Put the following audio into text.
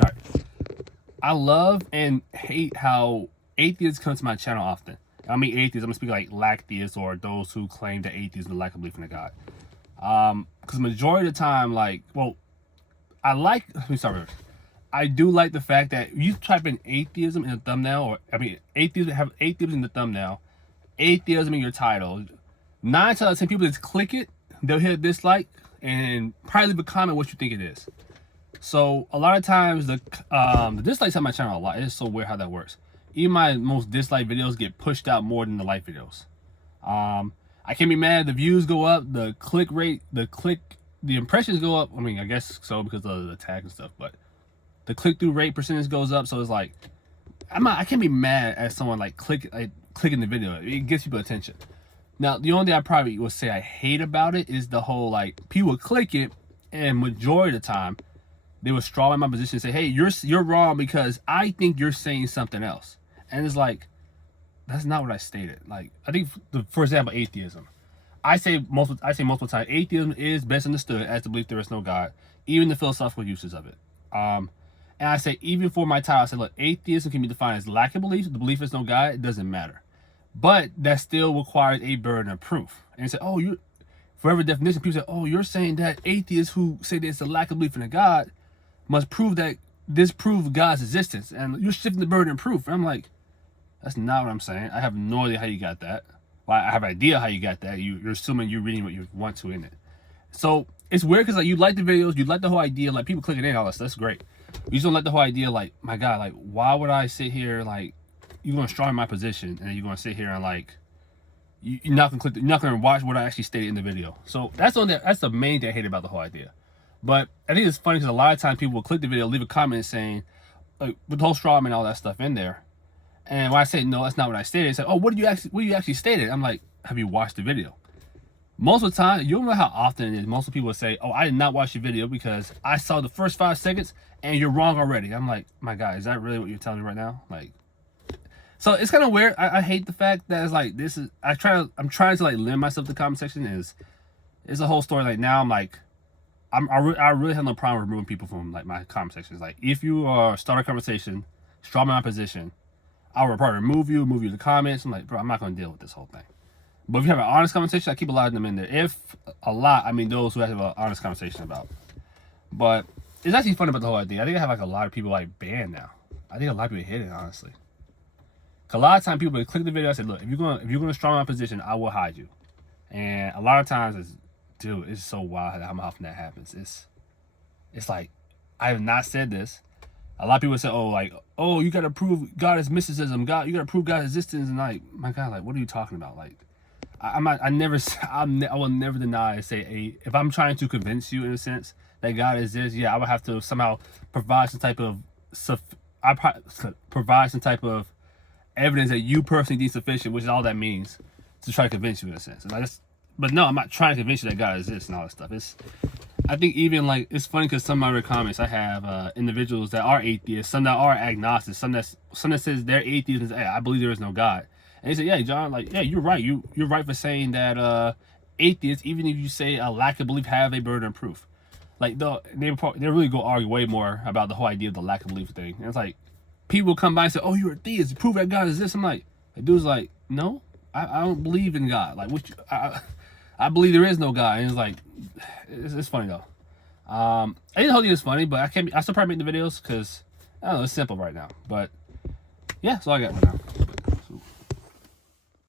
All right. I love and hate how atheists come to my channel often. I mean atheists, I'm gonna speak like lack-theists or those who claim that atheism is lack of belief in a God. Because majority of the time, like, well, let me start with this. I do like the fact that you type in atheism in the thumbnail, or I mean atheism, have atheism in the thumbnail, atheism in your title. 9 out of 10 people just click it, they'll hit a dislike and probably leave a comment what you think it is. So a lot of times the dislikes on my channel a lot. It's so weird how that works. Even my most disliked videos get pushed out more than the like videos. I can't be mad. The views go up, the click rate, the impressions go up. I mean, I guess so because of the tag and stuff, but the click-through rate percentage goes up. So it's like, I can't be mad at someone like clicking the video. It gets people attention. Now, the only thing I probably would say I hate about it is the whole, like, people click it, and majority of the time, they would straw in my position and say, hey, you're wrong because I think you're saying something else. And it's like, that's not what I stated. Like, I think, for example, atheism. I say multiple times, atheism is best understood as the belief there is no God, even the philosophical uses of it. And I say, even for my title, I said, look, atheism can be defined as lack of belief. The belief is no God, it doesn't matter. But that still requires a burden of proof. And they say, oh, for every definition, people say, oh, you're saying that atheists who say there's a lack of belief in a God must disprove God's existence. And you're shifting the burden of proof. And I'm like, that's not what I'm saying. I have no idea how you got that. Well, I have an idea how you got that. You're assuming you're reading what you want to in it. So it's weird because like you like the videos, you like the whole idea, like people clicking in, all this, that's great. You just don't like the whole idea, like, my God, like, why would I sit here, like, you're going to straw in my position, and you're going to sit here and, like, you're not going to watch what I actually stated in the video. So that's the main thing I hate about the whole idea. But I think it's funny because a lot of times people will click the video, leave a comment saying, with the whole straw and all that stuff in there. And when I say, no, that's not what I stated, they say, oh, what you actually stated? I'm like, have you watched the video? Most of the time, you don't know how often it is. Most of the people will say, oh, I did not watch your video because I saw the first 5 seconds and you're wrong already. I'm like, my God, is that really what you're telling me right now? Like, so it's kind of weird. I hate the fact that it's like, I'm trying to like limit myself to the comment section. It's a whole story. Like now I'm like, I really have no problem removing people from like my comment sections. Like if you start a conversation, straw my position, I will probably remove you the comments. I'm like, bro, I'm not going to deal with this whole thing. But if you have an honest conversation, I keep a lot of them in there. If a lot, I mean those who have an honest conversation about. But it's actually fun about the whole idea. I think I have like a lot of people like banned now. I think a lot of people hit it, honestly. A lot of times people click the video. I said, look, if you're gonna strong my position, I will hide you. And a lot of times, it's so wild how often that happens. It's like I have not said this. A lot of people say, oh, you gotta prove God is mysticism. You gotta prove God's existence. And like, my God, like, what are you talking about? Like, I will never deny, if I'm trying to convince you in a sense that God exists, yeah, I would have to somehow provide some type of evidence that you personally deem sufficient, which is all that means, to try to convince you in a sense. But no, I'm not trying to convince you that God exists and all that stuff. I think even like, it's funny because some of my comments, I have individuals that are atheists, some that are agnostics, some that says they're atheists and say, hey, I believe there is no God. And they say, yeah, John, like, yeah, you're right. You're right for saying that atheists, even if you say a lack of belief, have a burden of proof. Like, they really go argue way more about the whole idea of the lack of belief thing. And it's like, people come by and say, oh, you're a theist, prove that God exists. I'm like, the dude's like, no, I don't believe in God. Like, I believe there is no God. And it's like, it's funny though. I didn't hold you it's funny, but I still probably make the videos because, I don't know, it's simple right now. But yeah, that's all I got right now.